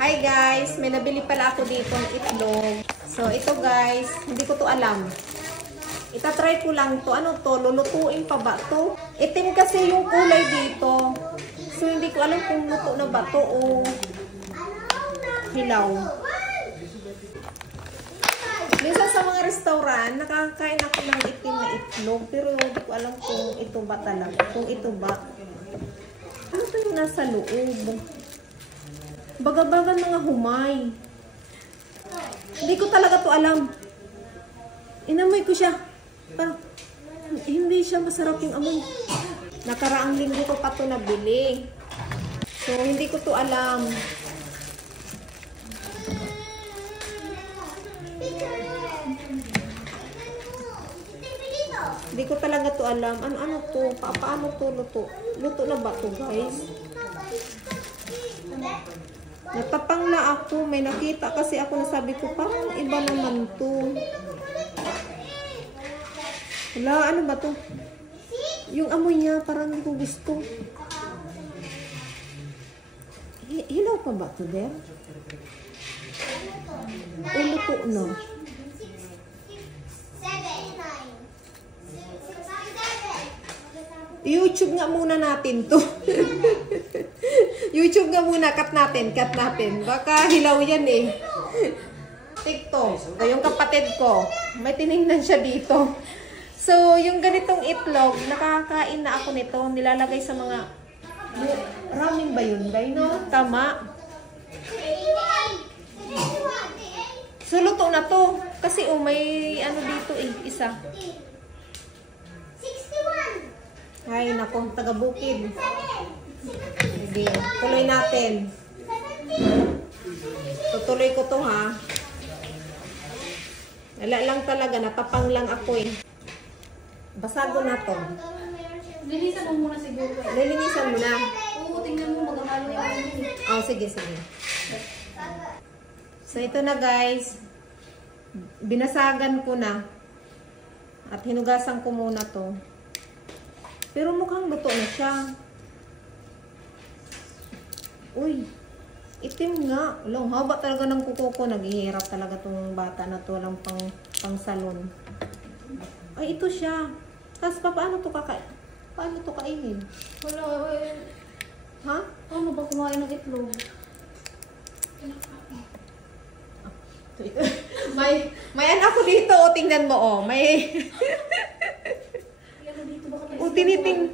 Hi guys, may nabili pala ako dito ng itlog. So ito guys, hindi ko to alam. Itatry ko lang to. Ano to? Lulutuin pa ba to? Itim kasi yung kulay dito. So hindi ko alam kung luto na ba to o hilaw. Minsan sa mga restaurant, nakakain ako ng itim na itlog. Pero hindi ko alam kung ito ba talaga. Kung ito ba. Ano to yung nasa loob? Baga-bagan mga humay. Hindi ko talaga to alam. Inamoy ko siya. Parang, hindi siya masarap yung amoy. Nakaraang linggo ko pa to nabili. So, hindi ko to alam. Hindi ko talaga to alam. Ano to? Paano to luto? Luto na ba to guys? Natapangla ako. May nakita kasi ako na sabi ko, parang iba naman to. Wala, ano ba to? Yung amoy niya, parang hindi ko gusto. Hilaw pa ba to, Der? O luto na? YouTube nga muna natin to. YouTube nga muna, cut natin. Baka hilaw yan eh. TikTok. Yung kapatid ko, may tinignan siya dito. So, yung ganitong itlog, nakakain na ako nito. Nilalagay sa mga... Ramen ba yun, guys? No? Tama. So, luto na to. Kasi may ano dito eh, isa. Ay, naku, taga-bukid. Hindi. Tuloy natin. Tutuloy ko to ha. Wala lang talaga, natapang lang ako eh. Basado na to. Linisan mo muna siguro. Lilinisan mo na. Oo, tingnan mo magkakalo yung Oh, sige. So, ito na guys. Binasagan ko na. At hinugasan ko muna to. Pero mukhang luto na siya. Uy, itim nga. Long haba talaga ng kuko ko. Naghihirap talaga tong bata na to lang pang salon. Ay, ito siya. Tapos paano to kainin? Wala, Ha? paano ba kumain ng itlog? May anak ko dito. O, tingnan mo. O, may... O, tiniting.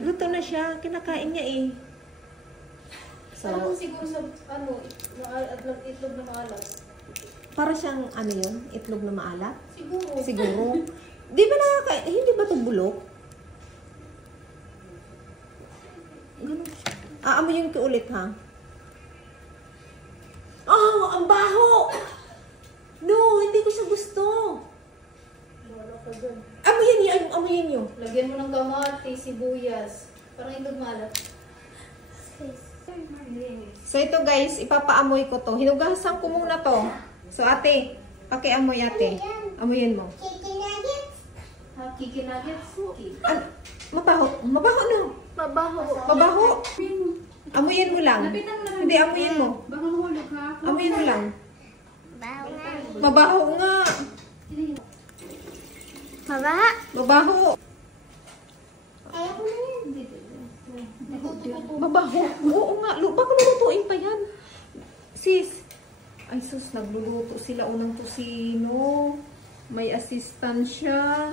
Luto na siya. Kinakain niya eh. So, Parang siguro sa, itlog na maalat. para siyang, ano yun? Itlog na maalat? Siguro. Di ba nakakain? Hindi ba ito bulok? Ganun siya. Aamoyin ko ulit ha. Oh, ang baho! No, hindi ko siya gusto. Wala ka dun. Amoyin niyo. Lagyan mo ng kamatis, sibuyas. Parang itlog maalat. So ito guys, ipapaamoy ko to. Hinugasan ko muna to. So ate, pakiamoy ate. Amoyin mo. Kiki nuggets? Ano? Mabaho. Mabaho no? Mabaho. Amoyin mo lang. Hindi, amoyin mo. Baka mahulog ha? Amoyin mo lang. Mabaho nga. Mabaho. Mabaho. Oo nga. Baka lulutuin pa yan. Sis. Ay sus, nagluluto sila unang tusino. May assistant siya.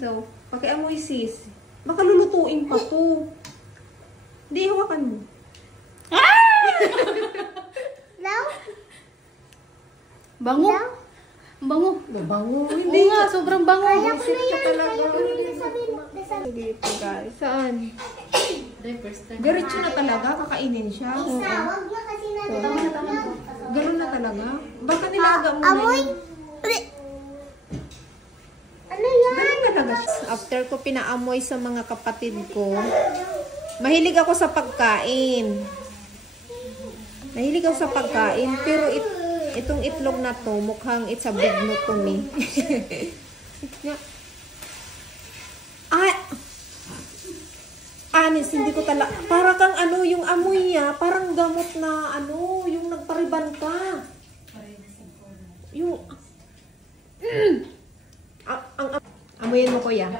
So, pakiamoy sis. Baka lulutuin pa to. Hindi, hawakan mo. Bango? Bango. Bango. Hindi nga, sobrang bango. Isip ka talaga. Dito guys. Saan? Diretso na talaga. Kakainin siya. Oo. Ganun na talaga. Baka nilaga mo na yun. Ganun talaga siya. After ko pinaamoy sa mga kapatid ko, mahilig ako sa pagkain. Pero itong itlog na to, mukhang it's a big no to me. Ay! promise, hindi ko talaga, para kang ano, yung amoy niya, parang gamot na ano, yung nagpariban ka. Yung, amoyin mo kuya.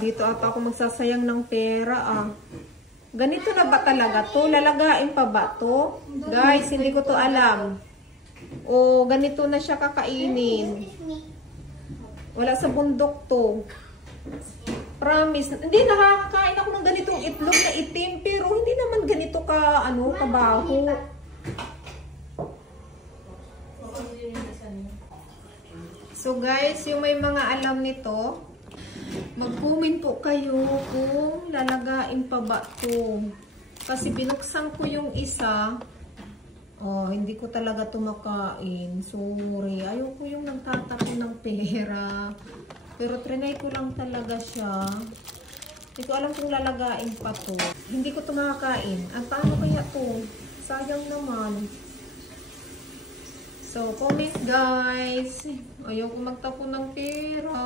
Dito ata ako magsasayang ng pera ah. Ganito na ba talaga to? Lalagain pa ba to? Guys, hindi ko to alam. O ganito na siya kakainin. Wala sa bundok to. Promise. Hindi, nakakakain ako ng ganitong itlog na itim. Pero hindi naman ganito ka, ano, kabaho. So guys, yung may mga alam nito, mag-comment po kayo kung lalagain pa ba to. Kasi binuksan ko yung isa. Oh, hindi ko talaga to makain. Sorry. Ayoko yung nagtatapon ng pera. Pero trinay ko lang talaga siya. Hindi ko alam kung lalagain pa to. Hindi ko to makakain. At paano kaya to? Sayang naman. So, comment guys. Ayoko magtapon ng pera.